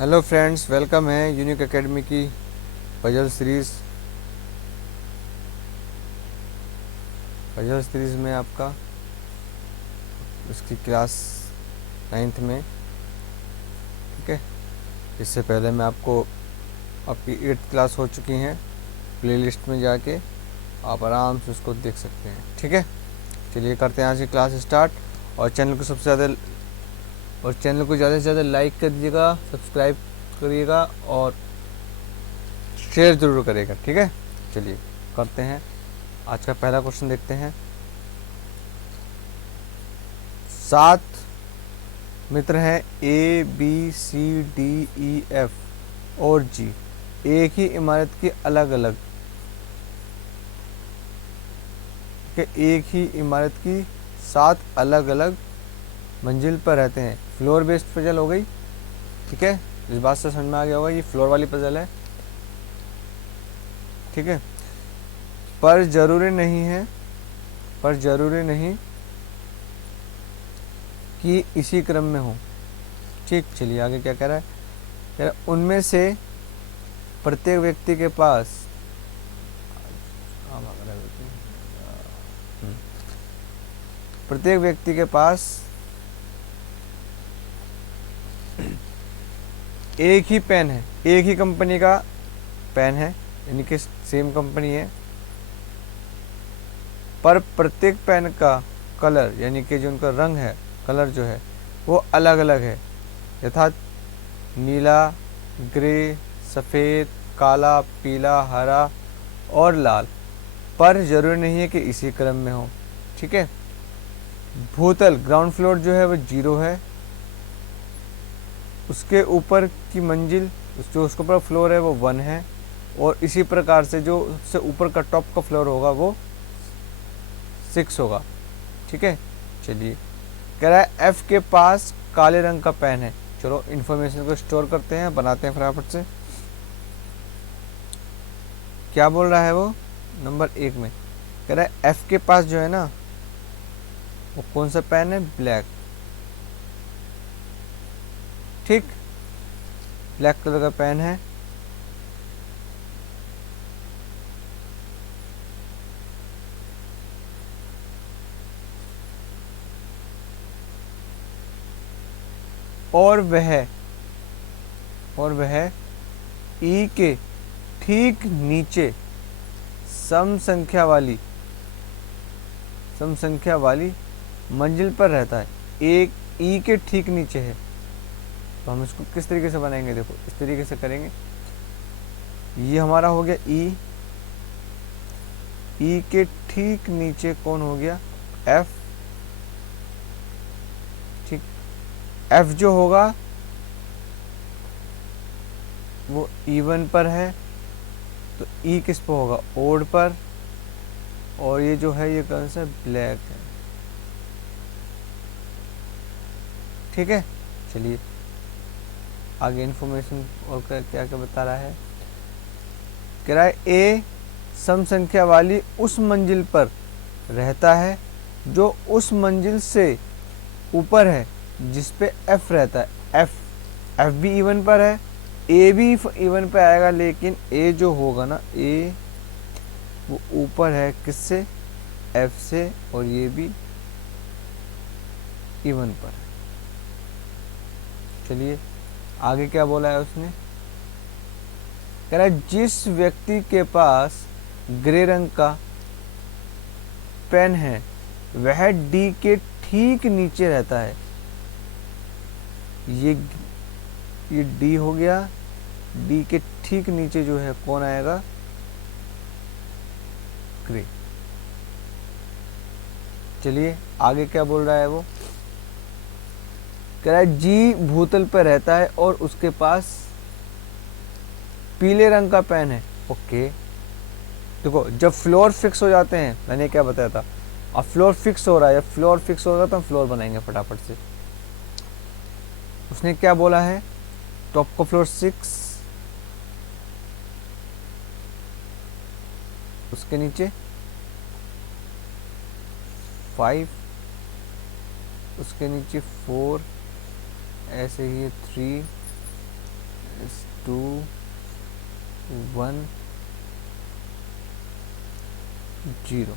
Hello friends, welcome है unique academy की puzzle series में आपका उसकी क्लास 9th में। ठीक है, इससे पहले मैं आपको आपकी 8th क्लास हो चुकी हैं, प्लेलिस्ट में जाके आप आराम से उसको देख सकते हैं। ठीक है, चलिए करते हैं आज की क्लास स्टार्ट। और चैनल को ज़्यादा से ज़्यादा लाइक कर दीजिएगा, सब्सक्राइब करिएगा और शेयर ज़रूर करिएगा। ठीक है, चलिए करते हैं। आज का पहला क्वेश्चन देखते हैं। 7 मित्र हैं A B C D E F और जी, एक ही इमारत की अलग अलग एक ही इमारत की 7 अलग अलग मंजिल पर रहते हैं। फ्लोर बेस्ड पजल हो गई। ठीक है, इस बात से समझ में आ गया होगा, ये फ्लोर वाली पजल है। ठीक है, पर जरूरी नहीं कि इसी क्रम में हो। ठीक, चलिए आगे क्या कह रहा है। कह रहा है उनमें से प्रत्येक व्यक्ति के पास प्रत्येक व्यक्ति के पास एक ही पेन है, एक ही कंपनी का पेन है, यानी कि सेम कंपनी है, पर प्रत्येक पेन का कलर यानी कि जो उनका रंग है, कलर जो है वो अलग अलग है, यथा नीला, ग्रे, सफ़ेद, काला, पीला, हरा और लाल, पर ज़रूरी नहीं है कि इसी क्रम में हो। ठीक है, भूतल ग्राउंड फ्लोर जो है वो 0 है, उसके ऊपर की मंजिल जो उसके ऊपर फ्लोर है वो 1 है, और इसी प्रकार से जो उससे ऊपर का टॉप का फ्लोर होगा वो 6 होगा। ठीक है, चलिए कह रहा है एफ के पास काले रंग का पेन है। चलो इन्फॉर्मेशन को स्टोर करते हैं, बनाते हैं फटाफट से। क्या बोल रहा है वो नंबर 1 में, कह रहा है एफ के पास जो है ना वो कौन सा पेन है, ब्लैक। ठीक, ब्लैक कलर का पेन है। और वह ई के ठीक नीचे सम संख्या वाली मंजिल पर रहता है। एक ई के ठीक नीचे है, तो हम इसको किस तरीके से बनाएंगे, देखो इस तरीके से करेंगे। ये हमारा हो गया ई के ठीक नीचे कौन हो गया, एफ। ठीक, एफ जो होगा वो इवन पर है, तो ई किस पर होगा, ओड पर, और ये जो है ये कौन सा, ब्लैक है। ठीक है, चलिए आगे इन्फॉर्मेशन और क्या क्या बता रहा है। कह रहा है ए सम संख्या वाली उस मंजिल पर रहता है जो उस मंजिल से ऊपर है जिस पे एफ रहता है। एफ भी इवन पर है, ए भी इवन पे आएगा, लेकिन ए जो होगा ना, ए वो ऊपर है किससे, एफ से, और ये भी इवन पर है। चलिए आगे क्या बोला है उसने, कह रहा है जिस व्यक्ति के पास ग्रे रंग का पेन है वह डी के ठीक नीचे रहता है। ये डी हो गया, डी के ठीक नीचे जो है कौन आएगा, ग्रे। चलिए आगे क्या बोल रहा है वो, कह रहा है जी भूतल पर रहता है और उसके पास पीले रंग का पेन है। ओके, देखो जब फ्लोर फिक्स हो जाते हैं, मैंने क्या बताया था, अब फ्लोर फिक्स हो रहा है, जब फ्लोर फिक्स होगा तो हम फ्लोर बनाएंगे फटाफट से। उसने क्या बोला है, टॉप का फ्लोर 6, उसके नीचे 5, उसके नीचे 4, ऐसे ही 3, 2 1 0।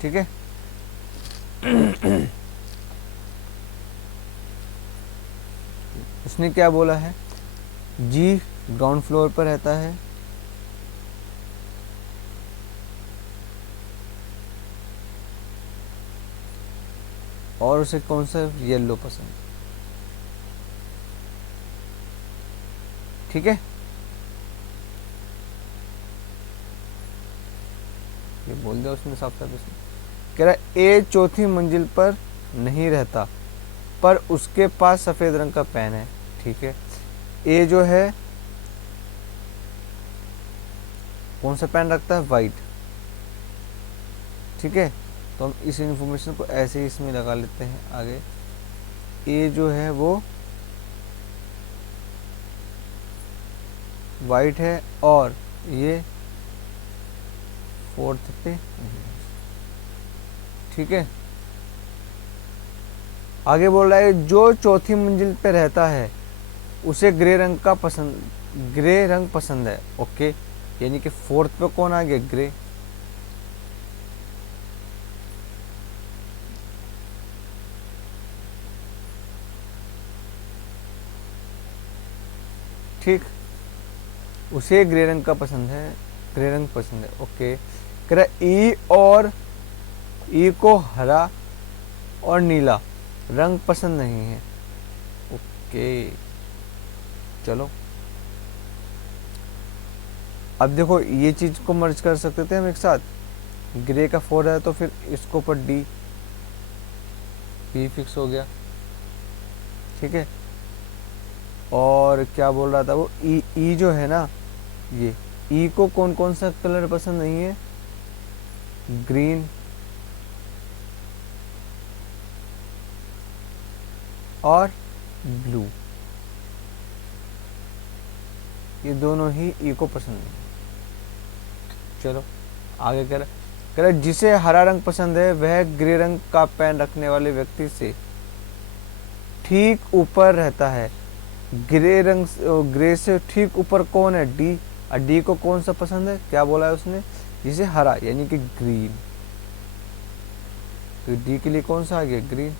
ठीक है। उसने क्या बोला है, जी ग्राउंड फ्लोर पर रहता है, और उसे कौन सा येलो पसंद। ठीक है, ये बोल दिया उसने साफ साफ। उसने कह रहा है ए चौथी मंजिल पर नहीं रहता पर उसके पास सफेद रंग का पेन है। ठीक है, ए जो है कौन सा पेन रखता है, वाइट। ठीक है, तो हम इस इंफॉर्मेशन को ऐसे ही इसमें लगा लेते हैं आगे। ए जो है वो वाइट है और ये फोर्थ पे। ठीक है, आगे बोल रहा है जो चौथी मंजिल पे रहता है उसे ग्रे रंग पसंद है। ओके, यानी कि फोर्थ पे कौन आ गया, ग्रे। ठीक, उसे ग्रे रंग पसंद है। ओके, कह रहा ई को हरा और नीला रंग पसंद नहीं है। ओके, चलो अब देखो ये चीज को मर्ज कर सकते थे हम एक साथ। ग्रे का 4 है तो फिर इसको पर डी फिक्स हो गया। ठीक है, और क्या बोल रहा था वो, ई जो है ना, ये ई को कौन कौन सा कलर पसंद नहीं है, ग्रीन और ब्लू, ये दोनों ही ई को पसंद नहीं। चलो आगे कह रहा जिसे हरा रंग पसंद है वह ग्रे रंग का पेन रखने वाले व्यक्ति से ठीक ऊपर रहता है। ग्रे से ठीक ऊपर कौन है, डी। और डी को कौन सा पसंद है, क्या बोला है उसने, जिसे हरा यानी कि ग्रीन। तो डी के लिए कौन सा आ गया, ग्रीन।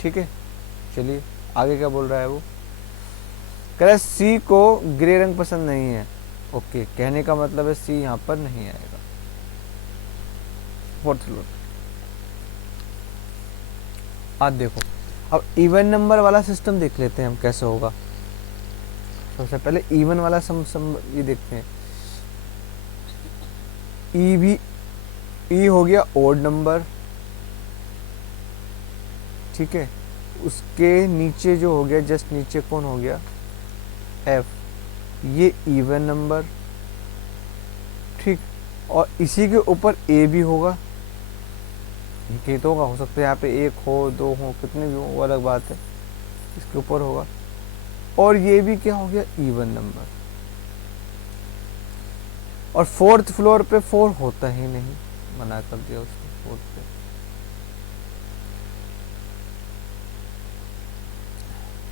ठीक है, चलिए आगे क्या बोल रहा है वो, कह रहा है सी को ग्रे रंग पसंद नहीं है। ओके, कहने का मतलब है सी यहाँ पर नहीं आएगा, फोर्थ फ्लोर। आज देखो अब इवन नंबर वाला सिस्टम देख लेते हैं हम कैसे होगा। सबसे पहले इवन वाला ये देखते हैं। ई हो गया ओड नंबर। ठीक है, उसके नीचे जो हो गया, जस्ट नीचे कौन हो गया, एफ, ये इवन नंबर। ठीक, और इसी के ऊपर ए भी होगा। ये तो होगा, हो सकता है यहाँ पे 1 हो 2 हो कितने भी हो, वो अलग बात है, इसके ऊपर होगा। और ये भी क्या हो गया, इवन नंबर। और फोर्थ फ्लोर पे 4 होता ही नहीं, मना कर दिया उसने फोर्थ पे।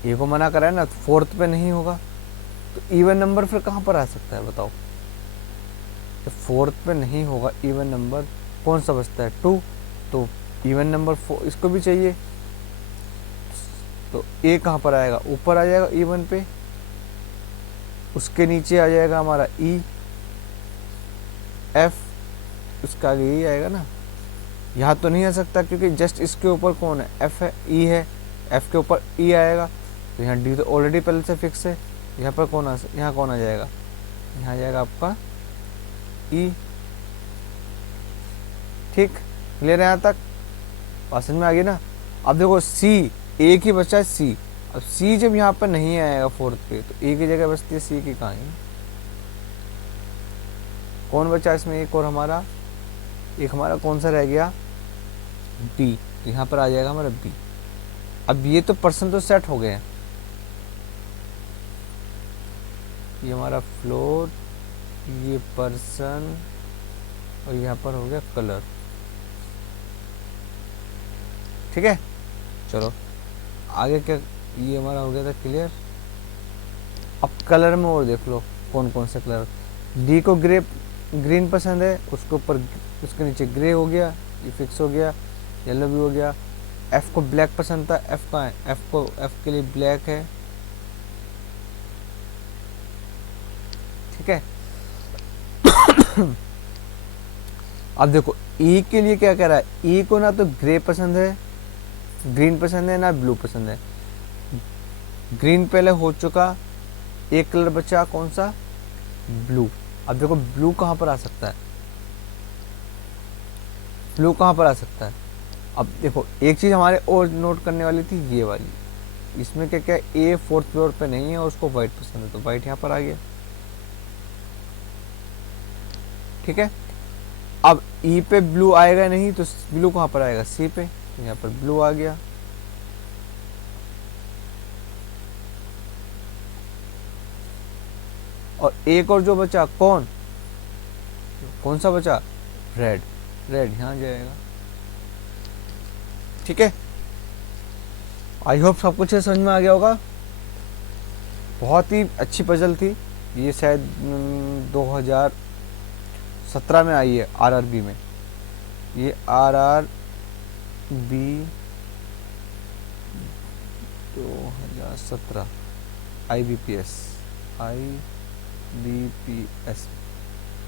ये को मना करा है ना, फोर्थ पे नहीं होगा, तो इवन नंबर फिर कहाँ पर आ सकता है बताओ। तो फोर्थ पे नहीं होगा इवन नंबर, कौन सा बचता है, 2। तो इवन नंबर 4 इसको भी चाहिए, तो ए कहाँ पर आएगा, ऊपर आ जाएगा इवन पे, उसके नीचे आ जाएगा हमारा ई, एफ, उसका आगे यही आएगा ना। यहाँ तो नहीं आ सकता क्योंकि जस्ट इसके ऊपर कौन है, एफ है, ई है, एफ के ऊपर ई आएगा। तो यहाँ डी तो ऑलरेडी पहले से फिक्स है। यहाँ पर कौन यहाँ कौन आ जाएगा, यहाँ आ जाएगा आपका ई। ठीक, क्लियर है यहाँ तक, बात समझ में आ गई ना। अब देखो सी, एक ही बचा है सी। अब सी जब यहाँ पर नहीं आएगा फोर्थ पे, तो ए की जगह बचती है सी की, कहाँ है, कौन बचा इसमें, एक और हमारा, एक हमारा कौन सा रह गया, बी। तो यहाँ पर आ जाएगा हमारा बी। अब ये तो पर्सन तो सेट हो गए हैं, ये हमारा फ्लोर, ये पर्सन, और यहाँ पर हो गया कलर। ठीक है, चलो आगे क्या, ये हमारा हो गया था क्लियर। अब कलर में और देख लो कौन कौन से कलर। डी को ग्रीन पसंद है, उसके ऊपर उसके नीचे ग्रे हो गया, ये फिक्स हो गया, येलो भी हो गया। एफ को ब्लैक पसंद था, एफ कहाँ है, एफ के लिए ब्लैक है। ठीक है अब देखो ई के लिए क्या कह रहा है, ई को ना तो ग्रे पसंद है, ग्रीन पसंद है, ना ब्लू पसंद है। ग्रीन पहले हो चुका, एक कलर बचा कौन सा, ब्लू। अब देखो ब्लू कहाँ पर आ सकता है, ब्लू कहाँ पर आ सकता है। अब देखो एक चीज़ हमारे और नोट करने वाली थी, ये वाली, इसमें क्या क्या ए फोर्थ फ्लोर पे नहीं है और उसको वाइट पसंद है, तो वाइट यहाँ पर आ गया। ठीक है, अब ई पे ब्लू आएगा नहीं, तो ब्लू कहाँ पर आएगा, सी पे, तो यहाँ पर ब्लू आ गया। और एक और जो बचा कौन सा बचा, रेड, रेड यहाँ जाएगा। ठीक है, आई होप सब कुछ समझ में आ गया होगा। बहुत ही अच्छी पजल थी ये, शायद 2017 में आई है आरआरबी में, ये आरआरबी 2017 आईबीपीएस,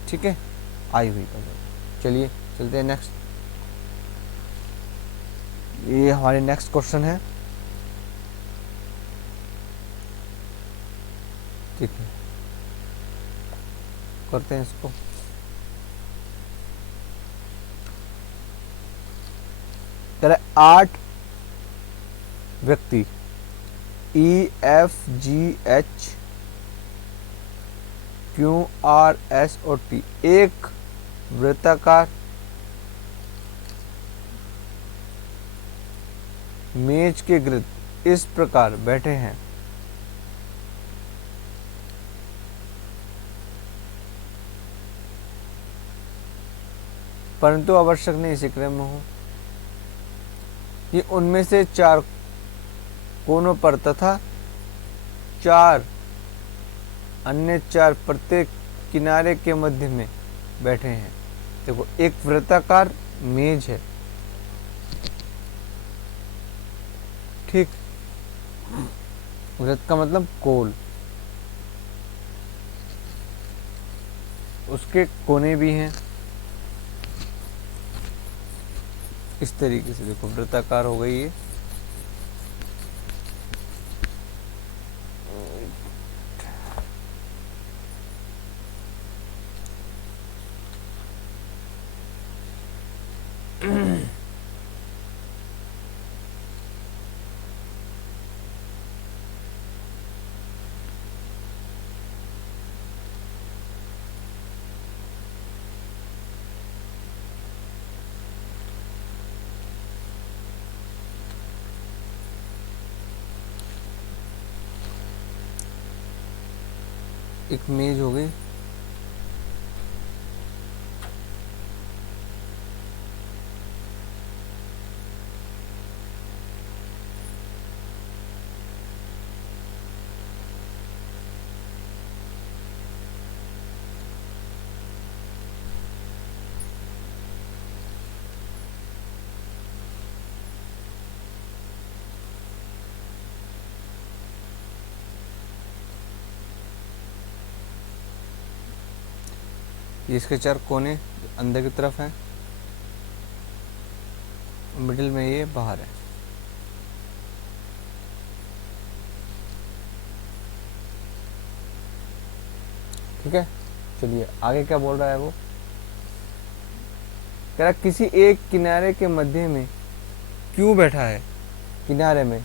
ठीक है, आई हुई पजल। चलिए चलते हैं नेक्स्ट। ये हमारे नेक्स्ट क्वेश्चन है। ठीक है, करते हैं इसको। कह 8 व्यक्ति EFGH QRS और T एक वृत्ताकार मेज के गिर्द इस प्रकार बैठे हैं। परंतु आवश्यक नहीं इसी क्रम में हो। ये उनमें से 4 कोनों पर तथा 4 अन्य 4 प्रत्येक किनारे के मध्य में बैठे हैं। देखो एक वृत्ताकार मेज है, ठीक, वृत्त का मतलब गोल, उसके कोने भी हैं। इस तरीके से देखो वृत्ताकार हो गई ये। एक मेज हो गई, ये इसके 4 कोने अंदर की तरफ हैं, मिडिल में ये बाहर है। ठीक है, चलिए आगे क्या बोल रहा है वो। कह रहा किसी एक किनारे के मध्य में क्यों बैठा है, किनारे में,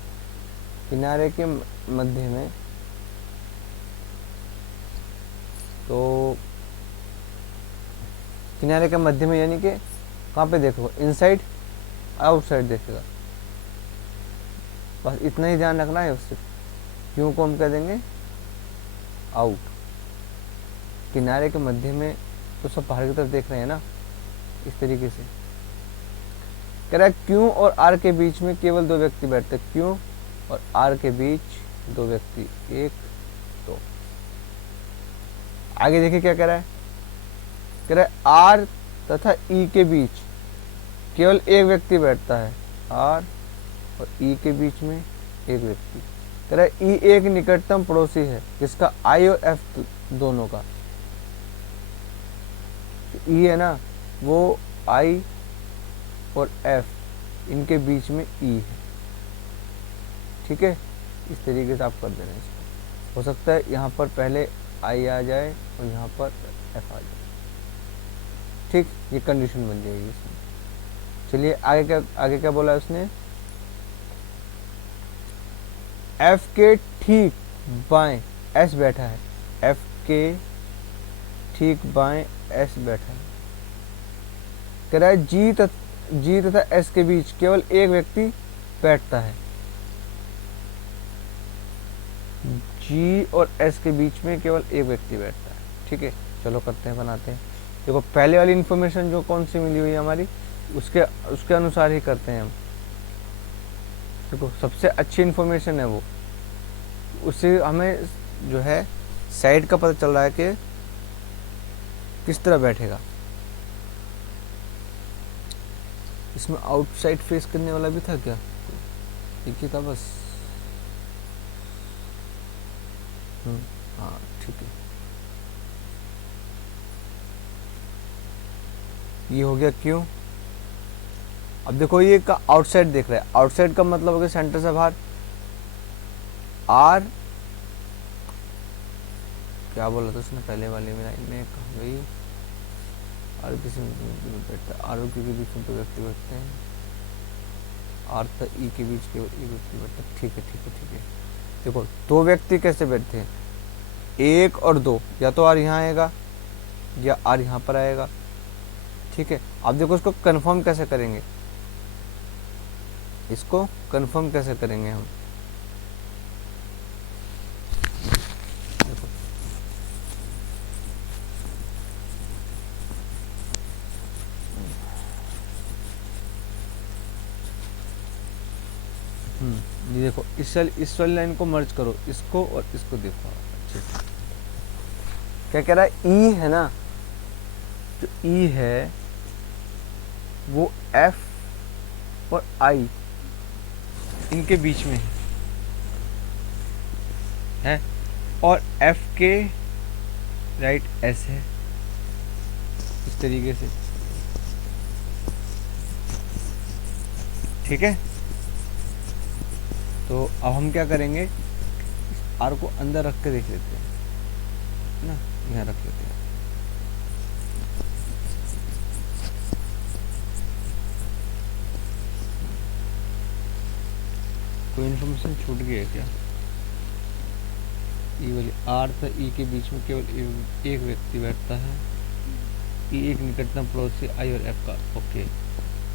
किनारे के मध्य में, तो किनारे के मध्य में यानी कि कहाँ पे देखो, इनसाइड आउटसाइड देखेगा, बस इतना ही ध्यान रखना है उससे। क्यों को हम कह देंगे आउट, किनारे के मध्य में तो सब बाहर की तरफ देख रहे हैं ना, इस तरीके से। कह रहा है क्यू और आर के बीच में केवल 2 व्यक्ति बैठते, क्यू और आर के बीच 2 व्यक्ति, 1 2। आगे देखिए क्या कह रहा है, कह रहा है आर तथा ई के बीच केवल 1 व्यक्ति बैठता है, आर और ई के बीच में 1 व्यक्ति। कह रहा है ई एक निकटतम पड़ोसी है, किसका, आई और एफ दोनों का। ई है ना, वो आई और एफ इनके बीच में ई है, ठीक है। इस तरीके से आप कर देना इसको। हो सकता है यहाँ पर पहले आई आ जाए और यहाँ पर एफ आ जाए, ठीक, ये कंडीशन बन जाएगी इसमें। चलिए आगे क्या बोला उसने, एफ के ठीक बाएं एस बैठा है, एफ के ठीक बाएं एस बैठा है। कह रहा है जी तथा एस के बीच केवल 1 व्यक्ति बैठता है, जी और एस के बीच में केवल 1 व्यक्ति बैठता है, ठीक है। चलो करते हैं, बनाते हैं। देखो पहले वाली इन्फॉर्मेशन जो कौन सी मिली हुई है हमारी, उसके अनुसार ही करते हैं हम। देखो सबसे अच्छी इन्फॉर्मेशन है वो, उससे हमें जो है साइड का पता चल रहा है कि किस तरह बैठेगा। इसमें आउटसाइड फेस करने वाला भी था क्या, एक ही था बस। हाँ ठीक है, ये हो गया क्यों। अब देखो ये का आउटसाइड देख रहा है, आउटसाइड का मतलब हो गया सेंटर से बाहर। आर क्या बोला था उसने पहले वाले में लाइन में, कहा गई आर किसी में बैठता, आर और क्यू के बीच में 2 व्यक्ति बैठते हैं, आर तथा ई के बीच केवल 1 व्यक्ति बैठता है, ठीक है ठीक है ठीक है। देखो 2 व्यक्ति कैसे बैठते हैं, 1 और 2, या तो आर यहाँ आएगा या आर यहाँ पर आएगा, ठीक है। अब देखो इसको कंफर्म कैसे करेंगे, इसको कंफर्म कैसे करेंगे हम, देखो ये देखो इस वाली लाइन को मर्ज करो, इसको और इसको देखो अच्छे से। क्या कह रहा है, ई है ना, जो ई है वो एफ और आई इनके बीच में है, और एफ के राइट एस है, इस तरीके से, ठीक है। तो अब हम क्या करेंगे, आर को अंदर रख के देख लेते हैं ना, यहाँ रख लेते हैं। कोई इन्फॉर्मेशन छूट गई है क्या, ई वाली आर था, ई के बीच में केवल 1 व्यक्ति बैठता है, ई एक निकटतम पड़ोसी आई और एफ का, ओके।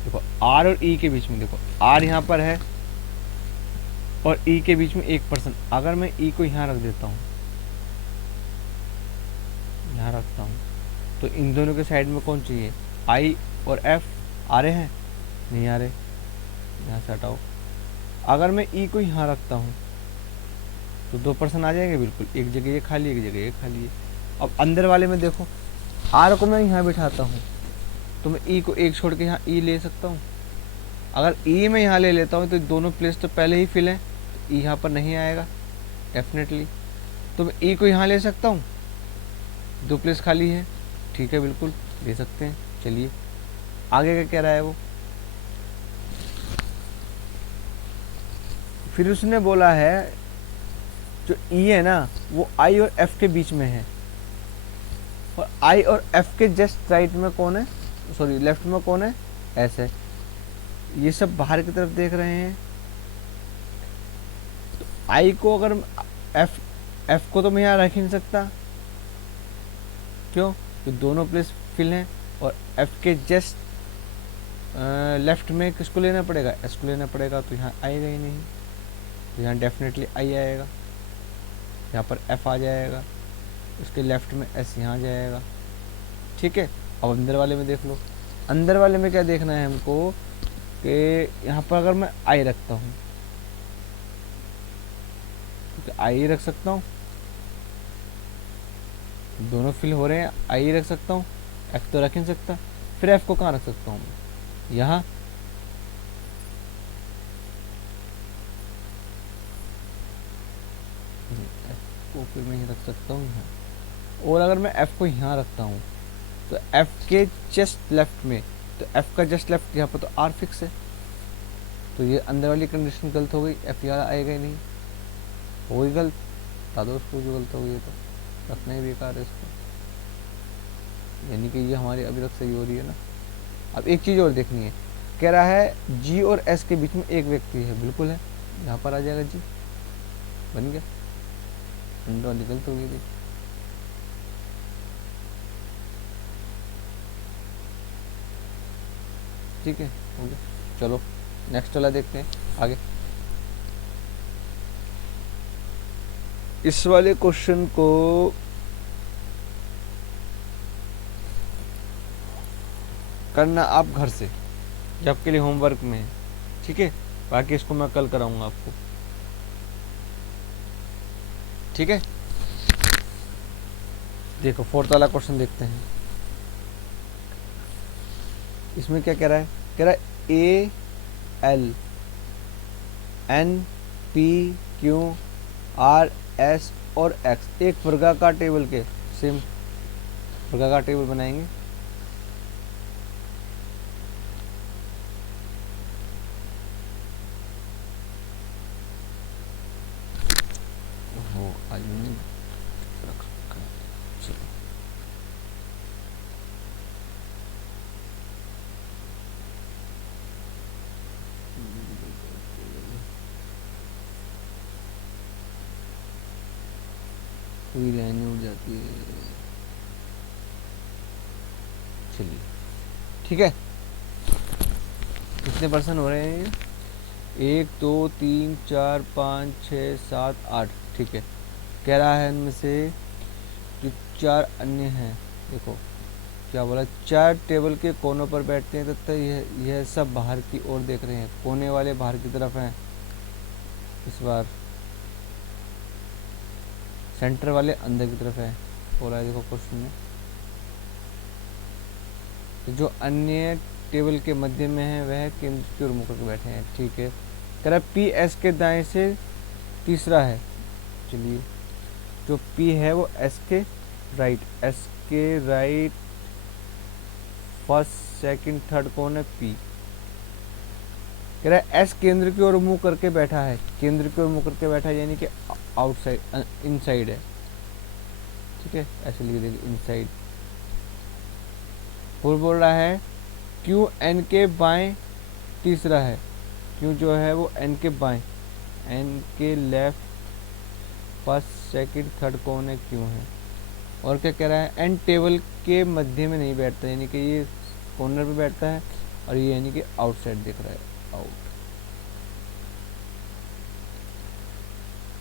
देखो आर और ई के बीच में, देखो आर यहाँ पर है और ई के बीच में 1 पर्सन, अगर मैं ई को यहाँ रख देता हूँ, यहाँ रखता हूँ, तो इन दोनों के साइड में कौन चाहिए, आई और एफ आ रहे हैं, नहीं आ रहे, यहाँ से हटाओ। अगर मैं ई को यहाँ रखता हूँ तो 2 पर्सन आ जाएंगे, बिल्कुल, एक जगह ये खाली, एक जगह ये खाली है। अब अंदर वाले में देखो, आर को मैं यहाँ बिठाता हूँ तो मैं ई को 1 छोड़ के यहाँ ई ले सकता हूँ। अगर ई मैं यहाँ ले लेता हूँ तो दोनों प्लेस तो पहले ही फिल हैं, तो ई यहाँ पर नहीं आएगा डेफिनेटली, तो मैं ई को यहाँ ले सकता हूँ, 2 प्लेस खाली है, ठीक है, बिल्कुल ले सकते हैं। चलिए आगे क्या कह रहा है वो, फिर उसने बोला है जो ई है ना वो आई और एफ के बीच में है, और आई और एफ के जस्ट राइट में कौन है, सॉरी लेफ्ट में कौन है, एस है। ये सब बाहर की तरफ देख रहे हैं, तो आई को अगर एफ को तो मैं यहाँ रख ही नहीं सकता, क्यों, तो दोनों प्लेस फिल हैं, और एफ के जस्ट लेफ्ट में किसको लेना पड़ेगा, एस को लेना पड़ेगा, तो यहाँ आएगा ही नहीं, तो यहाँ डेफिनेटली आई आएगा, यहाँ पर एफ आ जाएगा, उसके लेफ्ट में एस यहाँ जाएगा। ठीक है, अब अंदर वाले में देख लो। अंदर वाले में क्या देखना है हमको कि यहाँ पर अगर मैं आई रखता हूँ तो आई रख सकता हूँ, दोनों फिल हो रहे हैं, आई रख सकता हूँ, एफ तो रख नहीं सकता। फिर एफ को कहाँ रख सकता हूँ मैं? यहाँ। एफ को फिर मैं यहाँ रख सकता हूँ यहाँ। और अगर मैं एफ को यहाँ रखता हूँ तो एफ के जस्ट लेफ्ट में, तो एफ का जस्ट लेफ्ट यहाँ पर तो आर फिक्स है, तो ये अंदर वाली कंडीशन गलत हो गई, एफ यहाँ आएगा ही नहीं, हो गई गलत। बता दो उसको जो गलत हो गई है, तो रखना ही बेकार है इसको, यानी कि ये हमारी अभी तक सही हो रही है ना। अब एक चीज़ और देखनी है, कह रहा है जी और एस के बीच में एक व्यक्ति है, बिल्कुल है, यहाँ पर आ जाएगा जी, बन गया। अंदर वाली गलत हो गई थी। ठीक है, हो गया। चलो नेक्स्ट वाला देखते हैं आगे। इस वाले क्वेश्चन को करना आप घर से, जो आपके लिए होमवर्क में है। ठीक है, बाकी इसको मैं कल कराऊंगा आपको। ठीक है, देखो फोर्थ वाला क्वेश्चन देखते हैं। इसमें क्या कह रहा है, कह रहा है A L N P Q R S और एक्स एक वर्गाकार टेबल के, सेम वर्गाकार टेबल बनाएंगे। वो आज मैंने रख रखा है। चलो पूरी लाइनें उड़ जाती है। चलिए ठीक है, कितने परसेंट हो रहे हैं? 1 2 3 4 5 6 7 8। ठीक है, कह रहा है इनमें से जो 4 अन्य हैं, देखो क्या बोला, 4 टेबल के कोनों पर बैठते हैं तथा यह सब बाहर की ओर देख रहे हैं। कोने वाले बाहर की तरफ हैं, इस बार सेंटर वाले अंदर की तरफ है, बोला है देखो क्वेश्चन में। तो जो अन्य टेबल के मध्य में है वह केंद्र की ओर मुड़ करके बैठे हैं। ठीक है, कह रहा पी एस के दाएं से तीसरा है। चलिए, जो पी है वो एस के राइट, एस के राइट फर्स्ट सेकंड थर्ड कौन है? पी। कह रहा है एस केंद्र की ओर मुंह करके बैठा है, केंद्र की ओर मुंह करके बैठा है यानी कि आउटसाइड इनसाइड है। ठीक है, ऐसे लिख देंगे इनसाइड। और बोल रहा है क्यू एन के बाएं तीसरा है, क्यू जो है वो एन के बाएं, एन के लेफ्ट फर्स्ट सेकंड थर्ड कौन है? क्यू है। और क्या कह रहा है, एन टेबल के मध्य में नहीं बैठता, यानी कि ये कॉर्नर पे बैठता है, और ये यानी कि आउटसाइड दिख रहा है, आउट।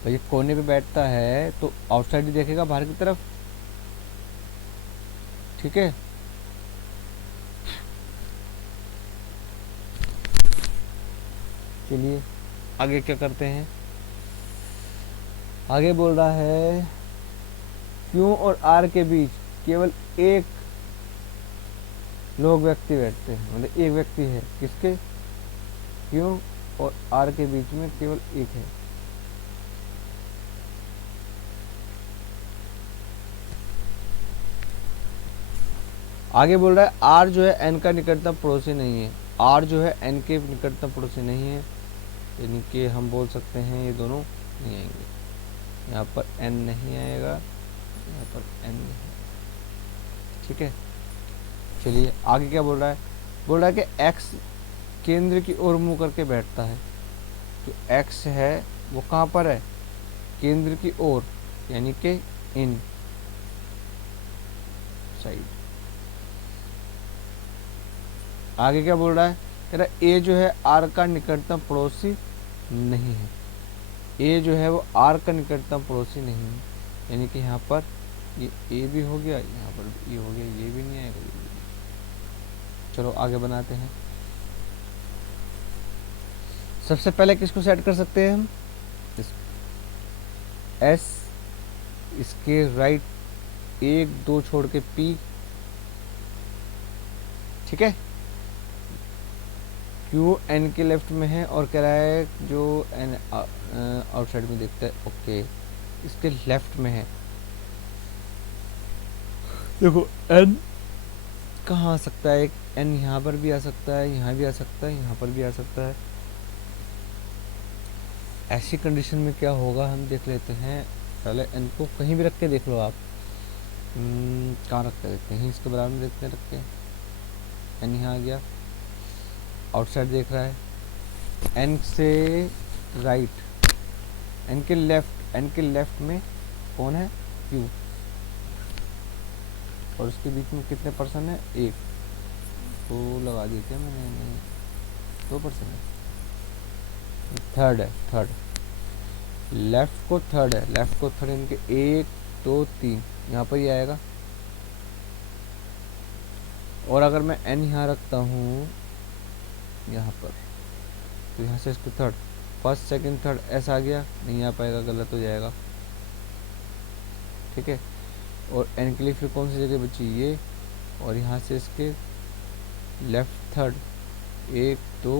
भाई कोने पे बैठता है तो आउटसाइड ही देखेगा, बाहर की तरफ। ठीक है, चलिए आगे क्या करते हैं। आगे बोल रहा है क्यू और आर के बीच केवल एक लोग व्यक्ति बैठते हैं, मतलब एक व्यक्ति है, किसके? क्यू और आर के बीच में केवल एक है। आगे बोल रहा है आर जो है एन का निकटतम पड़ोसी नहीं है, आर जो है एन के निकटतम पड़ोसी नहीं है, यानी कि हम बोल सकते हैं ये दोनों नहीं आएंगे। यहाँ पर एन नहीं आएगा, यहाँ पर एन नहीं। ठीक है, चलिए आगे क्या बोल रहा है, बोल रहा है कि एक्स केंद्र की ओर मुंह करके बैठता है। जो एक्स है वो कहाँ पर है? केंद्र की ओर, यानी कि इन साइड। आगे क्या बोल रहा है, कह रहा है ए जो है आर का निकटतम पड़ोसी नहीं है, ए जो है वो आर का निकटतम पड़ोसी नहीं है, यानी कि यहाँ पर ये ए भी हो गया, यहाँ पर भी ए हो गया, ये भी नहीं आएगा, ये भी नहीं। चलो आगे बनाते हैं। सबसे पहले किसको सेट कर सकते हैं हम, एस, इसके राइट 1 2 छोड़ के पी, ठीक है। क्यू एन के लेफ्ट में है और कह रहा है जो एन आउटसाइड में देखता है, ओके, इसके लेफ्ट में है। देखो एन कहाँ आ सकता है, एन यहाँ पर भी आ सकता है, यहाँ भी आ सकता है, यहाँ पर भी आ सकता है। ऐसी कंडीशन में क्या होगा हम देख लेते हैं। पहले एन को कहीं भी रख के देख लो आप, कहाँ रख के देखते हैं, इसके बराबर में देखते हैं, रख के एन यहाँ आ गया, आउटसाइड देख रहा है, एन से राइट, एन के लेफ्ट में कौन है, क्यू, और उसके बीच में कितने पर्सन है, 1, तो लगा दिए थे मैंने, नहीं 2 पर्सन है, थर्ड है, थर्ड लेफ्ट को थर्ड है, लेफ्ट को थर्ड, इनके 1 2 3 यहाँ पर ही आएगा। और अगर मैं एन यहाँ रखता हूँ यहाँ पर, तो यहाँ से इसको थर्ड, फर्स्ट सेकंड थर्ड ऐसा आ गया, नहीं आ पाएगा, गलत हो जाएगा, ठीक है। और एन के लिए फिर कौन सी जगह बची, ये, और यहाँ से इसके लेफ्ट थर्ड 1 2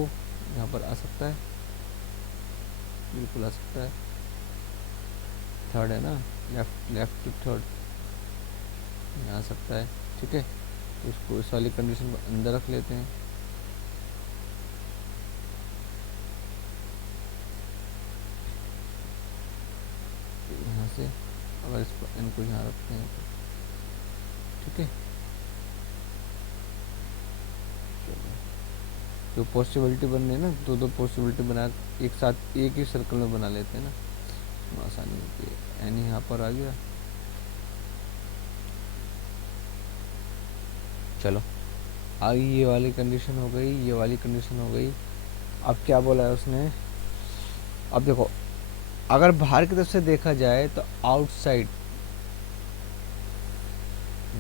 यहाँ पर आ सकता है, बिल्कुल आ सकता है, थर्ड है ना, लेफ्ट टू थर्ड यहाँ आ सकता है, ठीक है। तो इसको इस वाली कंडीशन को अंदर रख लेते हैं। यहाँ से अगर इसको एन को यहाँ रखते हैं तो ठीक है। जो पॉसिबिलिटी बन रही है ना, दो पॉसिबिलिटी बना एक साथ एक ही सर्कल में बना लेते हैं ना, तो आसानी होती है। एन यहाँ पर आ गया, चलो आगे ये वाली कंडीशन हो गई, ये वाली कंडीशन हो गई। अब क्या बोला है उसने, अब देखो अगर बाहर की तरफ से देखा जाए तो आउटसाइड,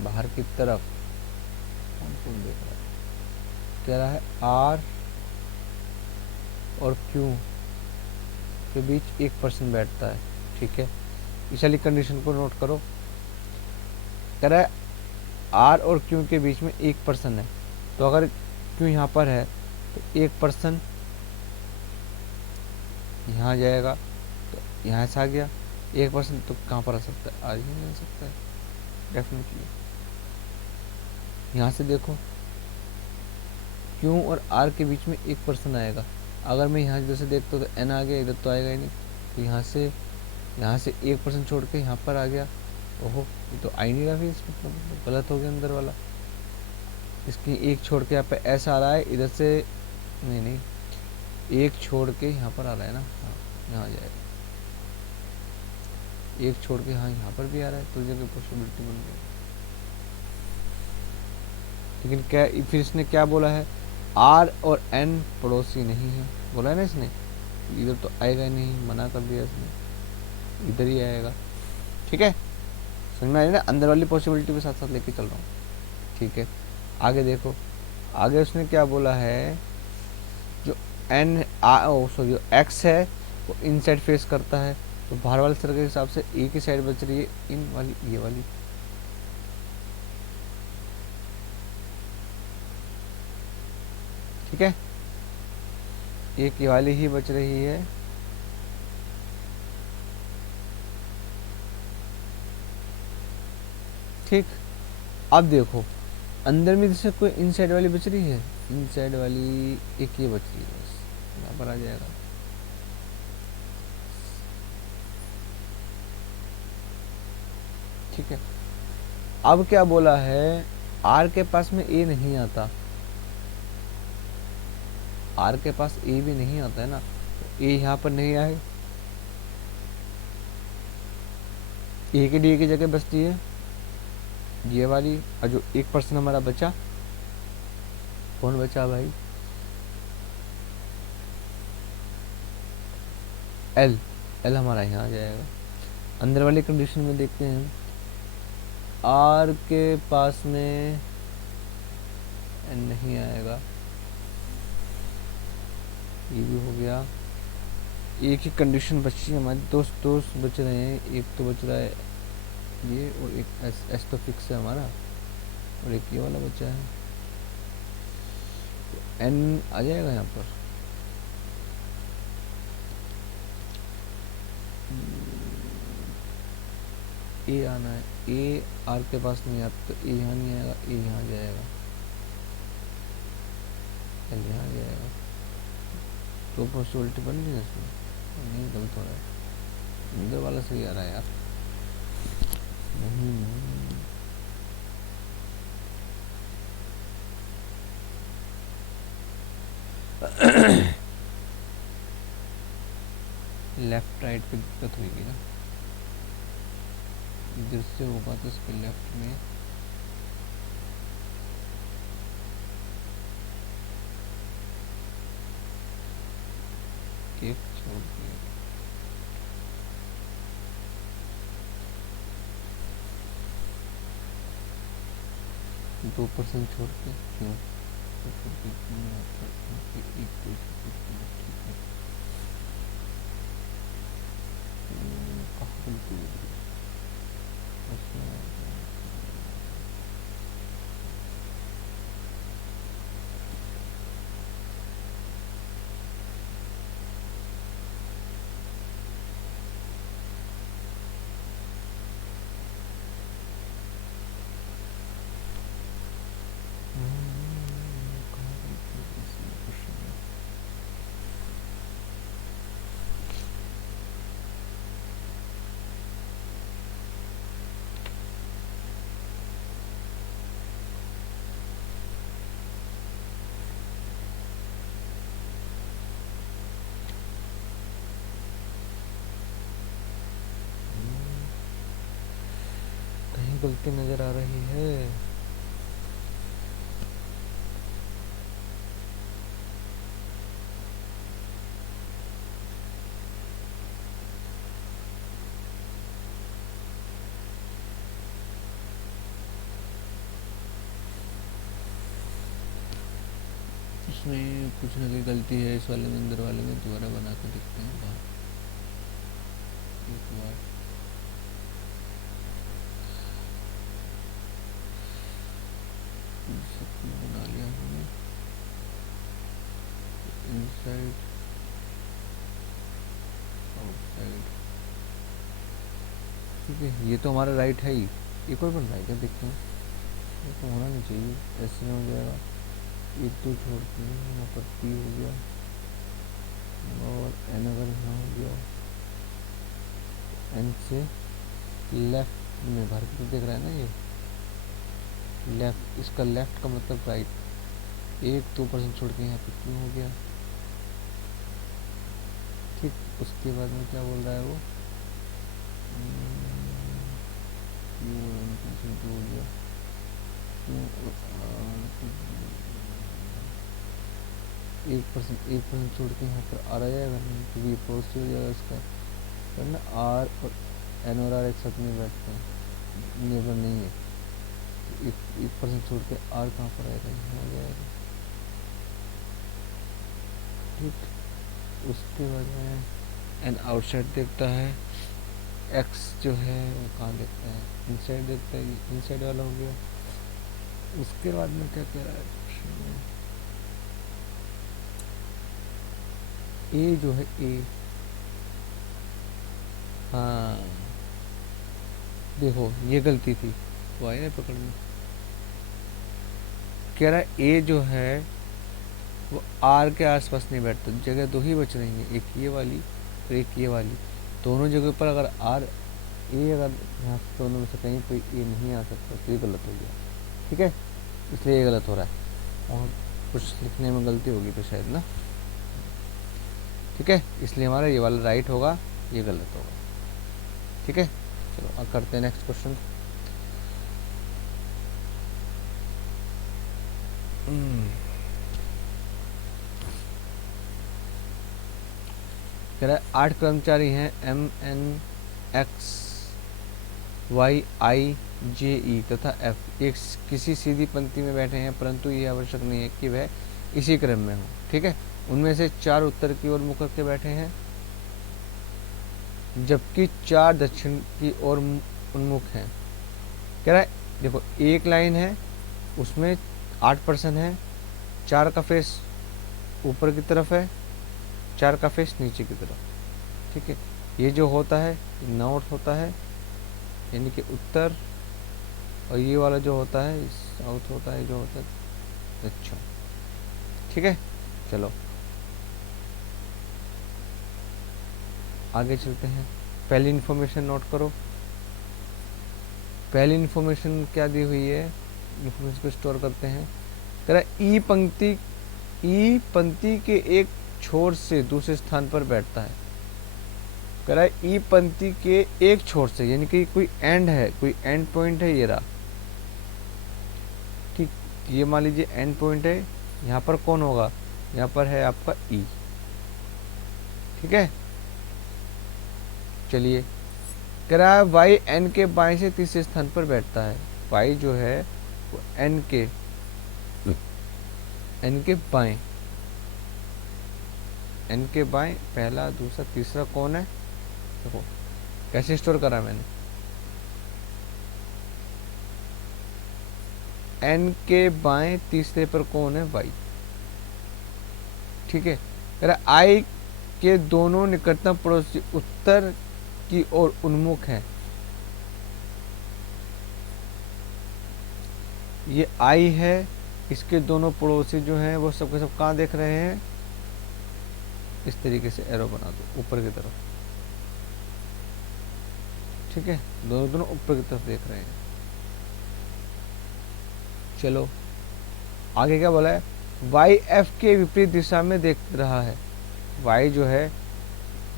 बाहर की तरफ कौन देख रहा है, कह रहा है आर और क्यू के बीच 1% बैठता है, ठीक है। इस वाली कंडीशन को नोट करो, कह रहा है आर और क्यू के बीच में 1% है, तो अगर क्यू यहाँ पर है तो 1% यहाँ जाएगा, तो यहाँ से आ गया 1%, तो कहाँ पर आ सकता है, आज ही नहीं आ सकता है डेफिनेटली। यहाँ से देखो क्यू और आर के बीच में 1% आएगा, अगर मैं यहाँ इधर से देखता हूँ तो एन आ गया, इधर तो आएगा ही नहीं, तो यहाँ से 1% छोड़ के यहाँ पर आ गया, ओहो ये तो आ ही नहीं रहा, फिर इसमें मतलब गलत हो गया अंदर वाला। इसकी एक छोड़ के यहाँ पे ऐसा आ रहा है, इधर से नहीं एक छोड़ के यहाँ पर आ रहा है ना, हाँ यहाँ आ जाएगा, एक छोड़ के हाँ यहाँ पर भी आ रहा है, तो जगह पॉसिबिलिटी बन गई। लेकिन क्या फिर इसने क्या बोला है, आर और एन पड़ोसी नहीं है, बोला है ना इसने, इधर तो आएगा ही नहीं, मना कर दिया इसने, इधर ही आएगा, ठीक है। समझ में आ रही ना, अंदर वाली पॉसिबिलिटी भी साथ साथ लेके चल रहा हूँ, ठीक है। आगे देखो, आगे उसने क्या बोला है, जो जो एक्स है वो इन साइड फेस करता है, तो बाहर वाले सर्कल के हिसाब से एक ही साइड बच रही है, इन वाली, ये वाली, ठीक है, एक ये वाली ही बच रही है, ठीक। अब देखो अंदर में जैसे कोई इन साइड वाली बच रही है, इन साइड वाली एक ये बच रही है, बस यहाँ पर आ जाएगा, ठीक है। अब क्या बोला है, आर के पास में ए नहीं आता, आर के पास ए भी नहीं आता है ना, तो ए यहाँ पर नहीं आए, ए के डी की जगह बचती है ये वाली, और जो 1% हमारा बचा, कौन बचा भाई, एल, एल हमारा यहाँ आ जाएगा। अंदर वाली कंडीशन में देखते हैं, आर के पास में एन नहीं आएगा, ये भी हो गया। एक ही कंडीशन बची है हमारी, दोस्त बच रहे हैं, एक तो बच रहा है ये, और एक एस तो फिक्स है हमारा, और एक ये वाला बचा है, एन आ जाएगा यहाँ पर। ए आना है, ए आर के पास नहीं आता तो ए यहाँ नहीं आएगा, ए यहाँ जाएगा, एल यहाँ जाएगा, तो पॉसिबिलिटी बन रही है इसमें, नहीं गलत हो रहा है, इधर वाला सही आ रहा है यार। नहीं लेफ्ट राइट पे दिक्कत होगी ना, इधर से होगा तो इसके लेफ्ट में एक छोड़ दिया, 2% छोड़ के क्यों, गलती नजर आ रही है। इसमें कुछ ना कोई गलती है, इस वाले में, अंदर वाले में, दोबारा बना कर देखते हैं बाहर एक बार। बना लिया हमने, इनसाइड आउटसाइड, ठीक है, ये तो हमारा राइट है ही। एक और बन रहा है क्या, देखते हैं, ये तो होना नहीं चाहिए, ऐसे हो जाएगा, एक तो छोड़ के यहाँ पर पी हो गया, और एन अगर यहाँ हो गया, एन से लेफ्ट में भर के देख रहा है ना, ये लेफ्ट, इसका लेफ्ट का मतलब राइट, एक 2% छोड़ के यहाँ पे क्यों हो गया, ठीक। उसके बाद में क्या बोल रहा है वो, हो गया, एक परसेंट छोड़ के यहाँ पर आ रहा जाएगा नहीं, क्योंकि ये पॉजिटिव हो जाएगा इसका, वरना आर और एन और आर एक साथ नहीं बैठते हैं, नेबर नहीं है, एक परसेंट छोड़ के आर कहाँ पर आएगा, यहाँ आ जाएगा, ठीक। उसके बाद में एन आउटसाइड देखता है, एक्स जो है वो कहाँ देखता है, इनसाइड देखता है, इनसाइड वाला हो गया। उसके बाद में क्या कह रहा है, ए जो है, ए, हाँ देखो ये गलती थी, वो आई ना पकड़ में, कह रहा है ए जो है वो आर के आसपास नहीं बैठता, जगह दो ही बच रही है, एक ये वाली और एक ये वाली, दोनों जगह पर अगर आर ए, अगर यहाँ से दोनों में से कहीं कोई ए नहीं आ सकता तो ये गलत हो गया, ठीक है, इसलिए ये गलत हो रहा है, और कुछ लिखने में गलती होगी तो शायद ना, ठीक है, इसलिए हमारा ये वाला राइट होगा, ये गलत होगा, ठीक है। चलो अब करते हैं नेक्स्ट क्वेश्चन। कह रहा है 8 कर्मचारी हैं, एम एन एक्स वाई आई जे ई तथा एफ एक किसी सीधी पंक्ति में बैठे हैं, परंतु ये आवश्यक नहीं है कि वह इसी क्रम में हो। ठीक है, उनमें से 4 उत्तर की ओर मुख करके बैठे हैं, जबकि 4 दक्षिण की ओर उन्मुख हैं। कह रहा है देखो एक लाइन है, उसमें 8% है, 4 का फेस ऊपर की तरफ है, 4 का फेस नीचे की तरफ। ठीक है, ये जो होता है नॉर्थ होता है यानी कि उत्तर, और ये वाला जो होता है साउथ होता है, जो होता है दक्षिण। ठीक है, चलो आगे चलते हैं। पहली इन्फॉर्मेशन नोट करो। पहली इन्फॉर्मेशन क्या दी हुई है, इन्फॉर्मेशन को स्टोर करते हैं। कह रहा ई पंक्ति के एक छोर से दूसरे स्थान पर बैठता है। कह रहा है ई पंक्ति के एक छोर से, यानी कि कोई एंड है, कोई एंड पॉइंट है, ये रहा। ठीक, ये मान लीजिए एंड पॉइंट है, यहाँ पर कौन होगा, यहाँ पर है आपका ई। ठीक है, चलिए कह रहा है वाई एन के बाएं से तीसरे स्थान पर बैठता है। वाई जो है वो एन के बाएं, एन के बाएं पहला दूसरा तीसरा कौन है, देखो कैसे स्टोर करा मैंने। एन के बाएं तीसरे पर कौन है, वाई। ठीक है, कह रहा आई के दोनों निकटतम पड़ोसी उत्तर की ओर उन्मुख हैं। ये आई है, इसके दोनों पड़ोसी जो हैं वो सबके सब कहाँ देख रहे हैं, इस तरीके से एरो बना दो ऊपर की तरफ। ठीक है, दोनों ऊपर की तरफ देख रहे हैं। चलो आगे क्या बोला है, वाई एफ के विपरीत दिशा में देख रहा है। वाई जो है,